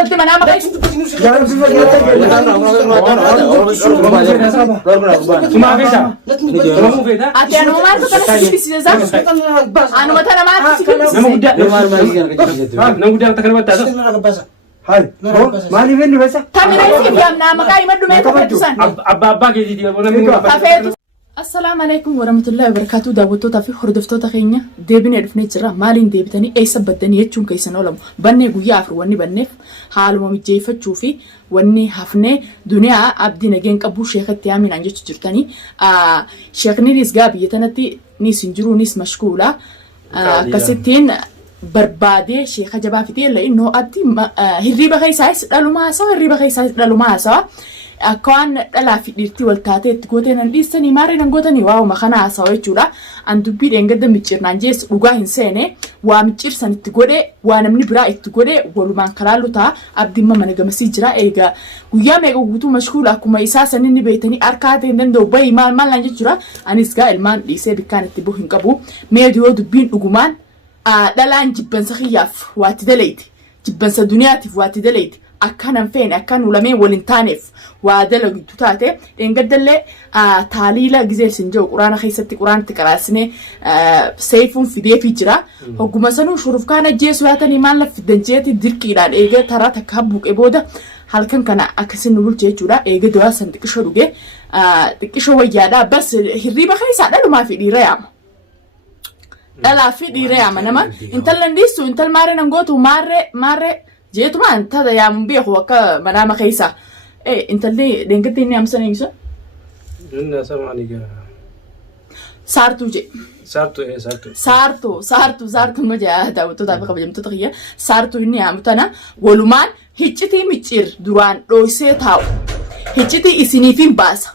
انت ما نام غير ما فيها مو فيها انا ما اعرف انا سيسي انا مثلا ما اعرف نقول تكلمت هاي مالي مني بس كاميرا في نام غير مدو ما تفتسن ابا كيدي وانا السلام عليكم ورحمة الله وبركاته دعوتو في خردفتو تخينيا ديبني دفني جرا مالين ديبتني اي سبدني يچون كيسن ولم بني غيا افر وني بنف حال مو مجيفچو في وني حفني دنيا عبدي نجين قبو شيخت يامين انجو جرتني شيخني ريس غابي يتنتي نيس انجرو نيس مشكوله كستين بربادي شيخ جبا فتي لانه ادي هريبه خيسايس دلو ما سا أكون لا في ديرتي والتاتي تقولين الإنسان يمارين نقولني واو ما خنا سوي جورا عند بيد إنقدر متشير نانجيس وجاه إنسانه ومتشير سنة تقوله وأنا من برا تقوله ولما كرالو تا أبدي ما نجا مسيجرا إيجا ويا ميجو قطو مشغول أكو ما إساسا إني بيتني أركاد إن دو باي مال لانجي جورا أنيسكا المان ليسه بكان تبوه إنكابو ميديو دبين أجومان دلان جبن سخياف واتدليت جبن سدنياتي واتدليت أكان فين أكان ولمين ولنتانف وادلو جتوتاته إن قد اللي تعليلا جزيل سنجو قرآن خيستي قرآن تكراسني سيفون في دي فيجرا حكومة سنو شروف كان جيس واتني مال في الدنجات الدرك إيران إيجا ترى تكهبوك إبودا هل كان أكسن نقول جيجورا إيجا دواسن تكشروجي تكشرو ويادا بس هريبا خيسا دلو ما في ديريام لا في ديريام أنا إنت لنديسو إنت الماري نقوتو ماري جيت ما أنت هذا يا مبيخ وكا منام خيسة إيه أنت اللي دينك تيني أمس نيجي إن سامعني كا سارتو جي سارتو إيه سارتو سارتو ما جاء هذا وتدافع قبل يوم تتغير سارتو إني أمتنا ولمان هيجتي ميتير دوران رويسة تاو هيجتي إسنيفين باس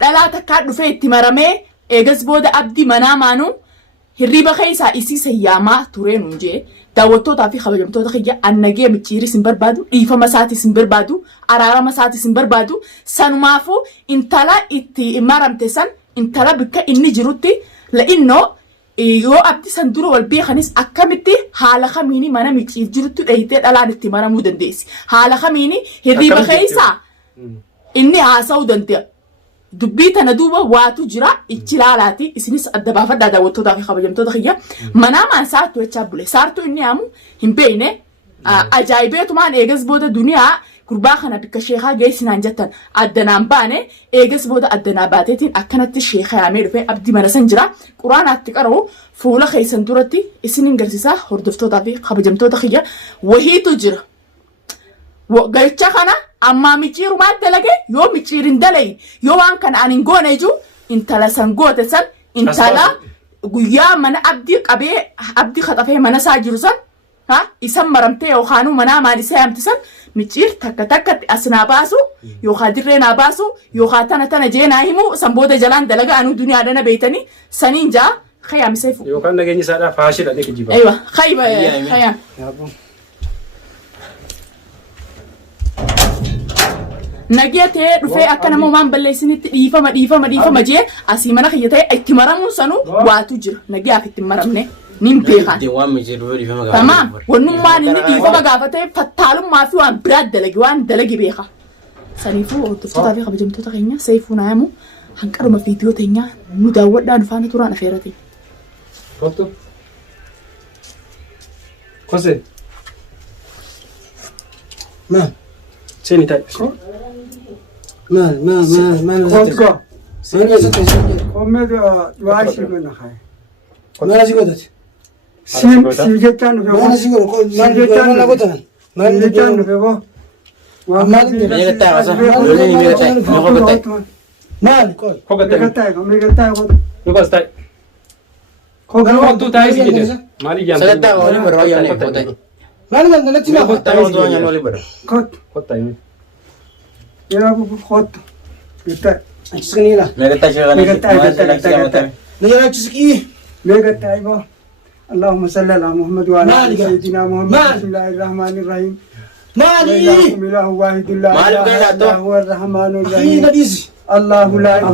لا تكاد فيه تمرمي إجاز بود أبدي منامانو هريبا خيسة إسي سياما تورين ونجي دعوتو في خبر يوم تتخيل النجية متشيري سنبر بادو إيفا مساتي سنبر بادو أرارا مساتي سنبر بادو سنمافو إنتلا إتي إمارم تسن إنتلا بكا إني جروتي لأنه يو أبدي سندورو والبيخانيس أكامتي حالا خميني مانا متشير جروتو إيتي ألان إتمارا مودن ديسي حالا خميني هريبا خيسا إني عاساو دنتي دبيتا ندوبا واتو جرا إتشلالاتي إسنيس الدبافة دعوتو في خبر يوم تتخيل مناما سارتو يتشابولي سارتو إني عمو هم بينه أجايبيتو مان إيجاز بودا دنيا كرباخنا بكشيخا جيسي نانجتن أدنان بانه إيجاز بودا أدنا باتيتين أكنت الشيخة عمير في أبدي منسنجرا قرآن أتكارو فولا خيسان دورتي إسنين جرسيسا هردفتو في خبر يوم تتخيل وهي تجرا وقايتشا خنا أما ميتيرو ما دلقي يو ميتيرين دلي يو وان كان أنينغون يجو انتلا سنغوت سن انتلا قويا من أبدي خطفه من ساجر سن ها اسم مرمتي يو خانو منا ما نسيام تسن ميتير تك أسنا باسو يو خادرنا باسو يو خاتنا تنا جينا هيمو سنبودا جلان دلقا أنو دنيا دنا بيتني سنين جا خيام سيفو يو كان نجني سارة فاشل عليك جيبا أيوة خيبة خيام نجيته رفيع أكنا مومان بلسني ديفا جي أسيمنا خيته اتمرمون سنو واتوجر نجيا في اتمرمنه نيمبيخان تمام ونمان إني ديفا بقافته فتالم ما في وان براد دلقي بيخا سنيفو تفتح في خبجم تتغينيا سيفو نامو هنكرم فيديو تينيا ندور دان فانا توران خيرتي كوتو كوسي ما سيني تاي ما نزلت كوميدو وايش من خاي ما نزلت سيجتان ما نزلت ما نقولت ما سيجتان فيبو ما يا أبو خط قطع أجسكني لا قطع اللهم صل على محمد وعلى آل سيدنا محمد بسم الله الرحمن الرحيم مالي إله واحد الله هو الرحمن الرحيم الله لا إله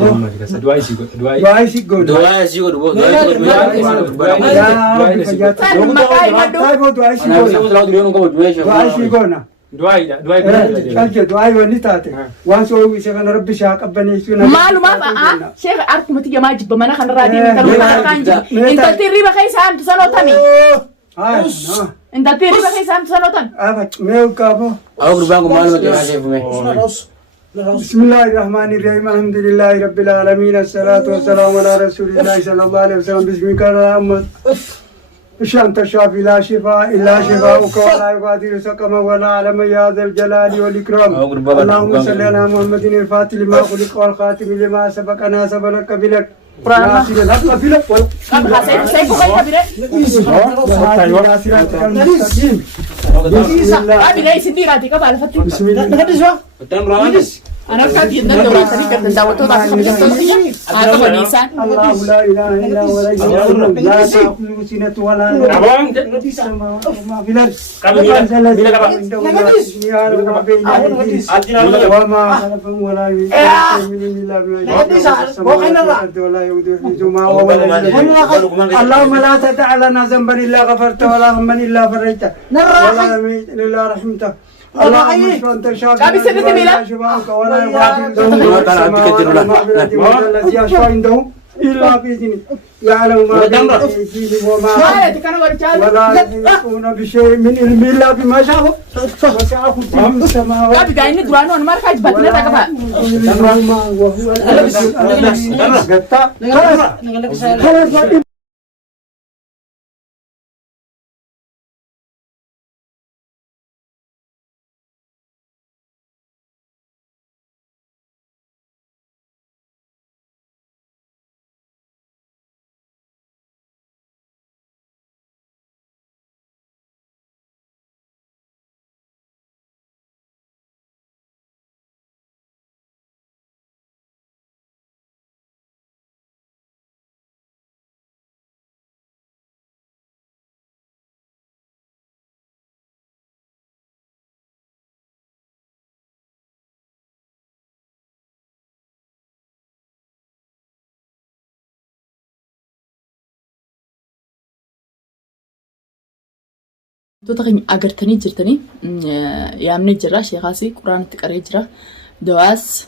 Calje du'aa wanni taate waan soo isa kana rabbi shaa qabbaneessu maalumaaf sheekh arkumati yamaa jibba mana kanarraa deemee taluu kana kaan jiru intalti riba keessa hamtu sanootami intalti riba keessa hamtu sanootami mee qaabo Aku berbang malu macam mana sih? بسم الله الرحمن الرحيم الحمد لله رب العالمين الصلاة والسلام على رسول الله صلى الله عليه وسلم بسمك اللهم أنت الشافي لا شفاء إلا شفاءك ولا يغادر سقما ولا علم يا ذا الجلال والإكرام اللهم صل على محمد الفاتح لما خلق والخاتم لما سبق ناصب لك بلك ناصر الحق بلك سيفو كيف بره أبي ليس ديراتي كبار فتي بسم الله أنا كاتي إن الدولة تريك تنداوتو ذاك مجلسية هذا ونيسان الله لا إله إلا هو لا تأخذه سنة ولا نوم ما في الأرض وما خلفهم ولا إلا اللهم لا تدع لنا ذنبا إلا غفرته ولا هما إلا فرجته ولا ميتا إلا رحمته اللهم اشف انت الشافي لا شفاءك ولا يغادر الذي اشفى عنده الا باذنه يعلم ما بين ايديهم وما ولا يحيطون بشيء من علم الا بما شاء وسع كرسيه السماوات أبي قاعدين ندوانو أنا ما ركعت بطنة تكفى وهو خلاص دوتاقين أغرتني جرتني يامني جرا شيخاسي قرآن تقرأ جرا دواس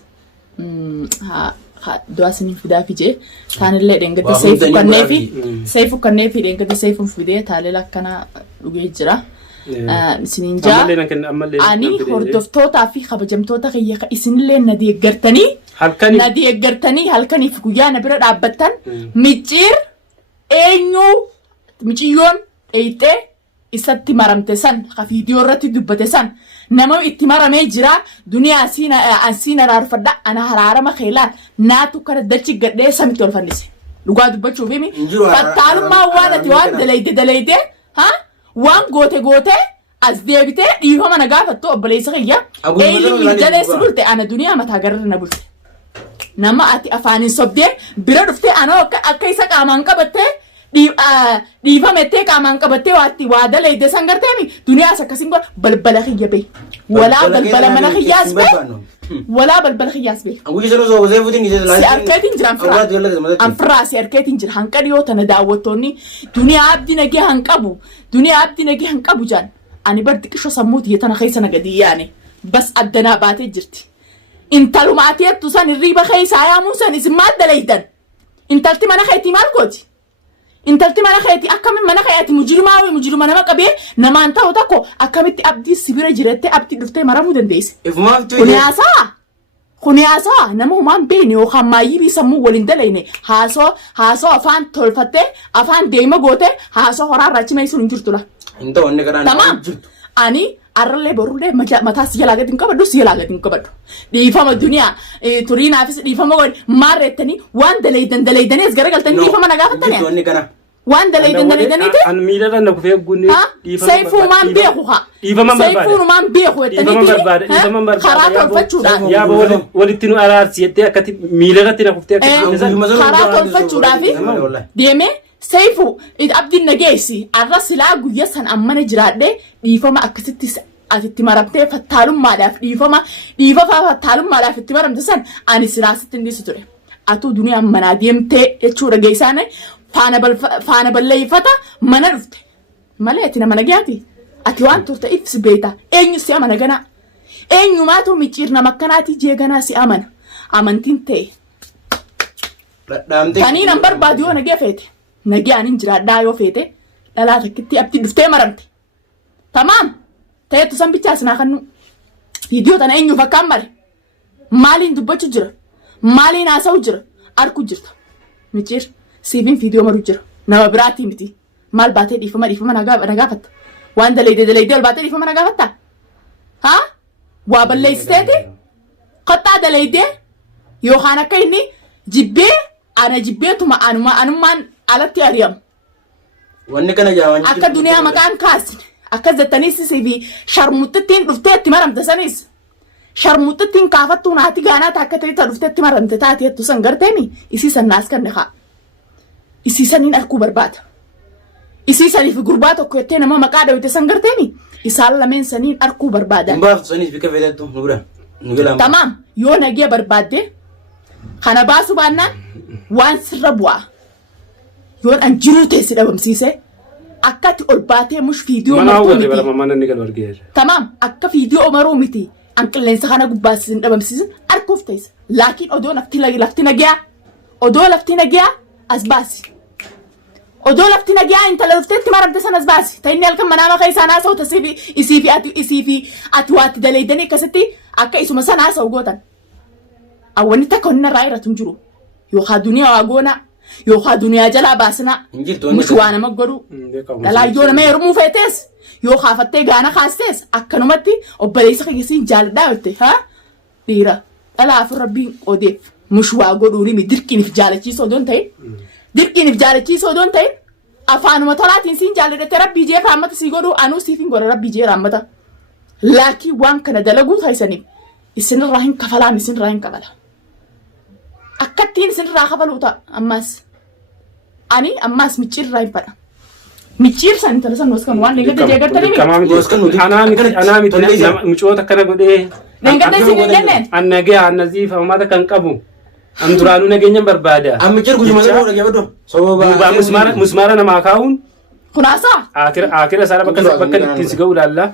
دواس نفيدا في جي ثاني اللي دينغدي سيفو كنيفي دينغدي سيفو فيدي تالي لكنا لغي جرا سنينجا أني هردفتوتا في خبجمتوتا خيخ إسنلي ندي أغرتني هالكني في كويانا برد عبتن مجير أينو مجيون أيتي isatti maramte san video irratti dubbate san nama itti maramee jira duniyaa asiina raarfadha ana haraarama khaylaan naatu kana dachi gadhee samitti ol fannise dhugaa dubbachuuf himi fattaalummaa waan ati waan dalayde ha waan goote as deebite dhiifama na gaafattu obboleessa kiyya eelli jaleessi bulte ana duniyaa mataa garra na bulte nama ati afaanin sobdee bira dhuftee ana akka isa qaamaan qabattee dhiifamettee qaamaan qabattee waa dalayde san garteemi duniyaas akkasiin godha balbala kiyya bee walaa balbala mana kiyyaas bee walaa balbala kiyyaas bee si arkeetiin jira anfirraa si arkeetiin jira hanqa dhiyoo tana daawwattoonni duniyaa abdii nagee hanqabu jaan ani bar xiqqisho sammuu tiyya tana keessa nagadii yaane bas addanaa baatee jirti intalumaateettu san hirriiba keessaa yaamuun san isin maal dalaydan intalti mana keetii maal gooti intalti mana keeti akkamitti mana keeti mujirima nama qabee namaan ta'u tokko akkamitti abdii sibira jirette abdii dhuftee maramuu dandeesse. Kuniyaasaa nama humaan beene yookaan maayyii biisammuu waliin dalayne haasoo afaan tolfattee afaan deema goote haasoo horaa raachina isuun hin jirtudha. Tamaam ani arrallee borullee mataa si yalaa gadi hin qabadhu dhiifama duniyaa turiinaafis dhiifama maarreettanii waan dalaydanii as garagaltanii dhiifama na gaafattanii waan dalaydaniiti an miidhagina na kufee gunni sayfuumaan beeku sayfuumaan beeku jettanii karaa tolfachuudhaaf yaaba walitti nu araarsi jettee akkati miidhagatti na kuftee karaa tolfachuudhaaf deemee sayfu abdiin nageessi arra silaa guyya san ammana jiraadhee dhiifama akkasitti atitti maramtee fattaalummaadhaaf fattaalummaadhaaf itti maramte san ani silaasitti hin dhiisu ture atuu duniyaa manaa deemtee jechuudha geessaane faana balleeffata mana dhufte malee ati nama nagayaati ati waan turte ibsi beeta eenyu si amana gana eenyumaatu micciirna makkanaati jeeganaa si amana amantiin ta'e tanii nan barbaadu yoo nagee feete nagee anin jiraadhaa yoo feete dhalaa takkitti abdi dhuftee maramte tamaam ta'etu san bichaas naa kannu viidiyoo tana eenyu fakkaan mare maaliin dubbachuu jira maaliin haasa'u jira arku jirta micciir siifin viidiyoo maru jira nama biraatii miti maal baatee dhiifama nagaafatta waan daleeyde ol baatee dhiifama nagaafatta haa waa balleessiteeti qottaa daleeyde yookaan akka inni jibbee ana jibbeetuma anummaan alatti ari'amu wanni kana jaawan akka duniyaa maqaan kaasne akka jettaniis fi sharmuuxittiin dhuftee itti maramte sanis sharmuuxittiin kaafattuu naati gaanaa akka ta'e dhuftee itti maramte taati jettu san garteemi isii san naas kan haa isii saniin arkuu barbaada isii saniif gurbaa tokko jettee nama maqaa dhawite san garteemi isaan lameen saniin arkuu barbaada baaf saniif bika feedattu nubira nugala tamaam yoo nagee barbaadde kana baasu baannaan waan sirra bu'aa yoon an jiruu teessi dhabamsiise akkatti ol baatee mush viidiyoo martuu miti tamaam akka viidiyoo maruu miti an qilleensa kana gubbaasisin dhabamsiisin arkuuf teessa laakiin odoo lafti nagiyaa as baasi odoo lafti nagiyaa intala dhufteetti maramte san as baasi ta'inni halkan manaa maka isaan haasa'u tasiifi isii fi ati waatti daleeydanii akkasitti akka isuma san haasa'u gootan awwanni takka onni narraa irratu hin jiru yookaan duniyaa waa goona yookaan duniyaa jalaa baasina mush waa nama godhu dhalaayyoo nama heerumuu feetees yoo kaafattee gaana kaastees akkanumatti obboleessa keessiin jaaladhaa jettee haa dhiira dhalaaf rabbiin odeef mush waa godhuunimi dirqiiniif jaalachiisoo odoon ta'in afaanuma tolaatiin siin jaaladhatte rabbii jee raammata sii godhuu anuu siifin godha rabbii jee raammata laakii waan kana dalaguu taasisaniif isinirraa hin kafalaan isinirraa hin kafala akkattiin isinirraa kafaluu ta'a ammaas micciirraa hin fadha micciir san intala san waskan waan leengadda jeegartanii anaa miti mucoota akkana godhee leengadda isin hin jenneen annagee annaziif ammaata kan qabu am duraanuu nageenya barbaada ammicir gujuma ta'uu dhageeffadhu sababa musmaara namaa kaa'uun kunaasaa akira isaa bakka ittiin si ga'u ilaalla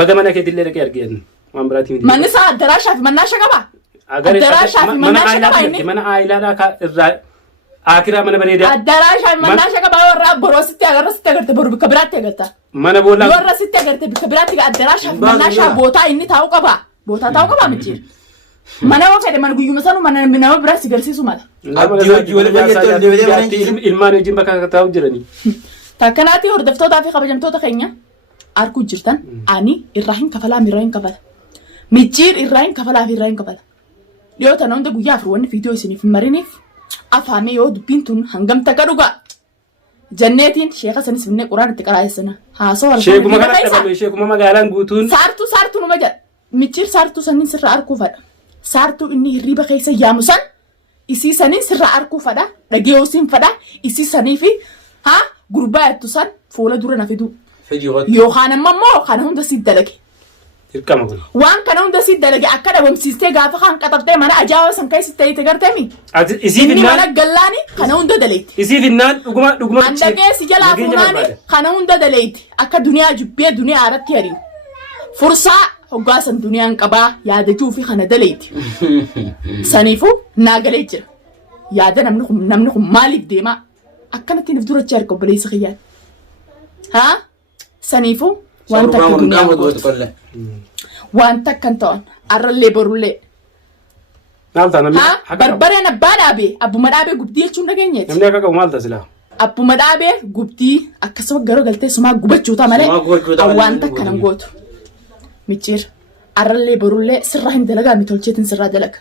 baga mana keetillee dhaqee argeen waan biraatii miti manni isaa addaraashaa fi mannaasha qaba addaraashaa fi mannaasha qaba inni mana aayilaadhaa irraa akira mana bareedaa addaraashaa fi mannaasha qaba warra borositti agarte boru bika biraatti agarta mana boolla warra sitti agarte bika biraatti addaraashaa fi mannaasha bootaa inni taa'uu qaba bootaa taa'uu qaba micciir mana waan fedhe man guyyuma sanu mana nama biraa si garsiisu mala ilmaan wajjin bakka taa'u jiranii takkanaati hordoftootaa fi kabajamtoota keenya arkuu jirtan ani irraa hin kafalaa mirraa hin kafala micciir irraa hin kafalaa fi irraa hin kafala dhiyoota na hunda guyyaa afur wanni viidiyoo isiniif hin mariniif afaamee yoo dubbiin tun hangam takka dhugaa janneetiin sheeka sanis finnee quraan itti qaraayessana haasoo sheekuma magaalaan guutuun saartuu numa jedha micciir saartuu saniin sirraa arkuu fadha saartuu inni hirriba keessa yaamu san isii saniin sirraa arkuu fadha dhageeyoo siin fadha isii sanii fi haa gurbaa yattu san fuula dura na fidu yookaan ammoo kana hunda si dalage waan kana hunda si dalage akka dhabamsiistee gaafa kan qaxartee mana ajaa'ibaa san keessatti ta'ite garteemi inni mana gallaani kana hunda daleetti isiif innaan dhuguma andaqee si jalaa fuunaani kana hunda daleetti akka duniyaa jubbee duniyaa irratti hariu fursaa hoggaasan duniyaan qabaa yaadachuu fi kana daleetti saniifuu naagalee jira yaada namni kun maaliif deemaa akkanatti nuuf durachi harka obboleessa kiyyaati haa saniifuu wanta akka duniyaa gootu wanta akkan ta'an arrallee borullee barbareen abbaa dhaabee abbuma dhaabee gubdii jechuun dhageenyeeti namni akka qabu maal ta'a silaa abbuma dhaabee gubdii akkasuma garuu galtee sumaa gubachuuta malee wanta akkanan gootu micciir arrallee borullee sirraa hin dalagaa mi tolcheetiin sirraa dalaga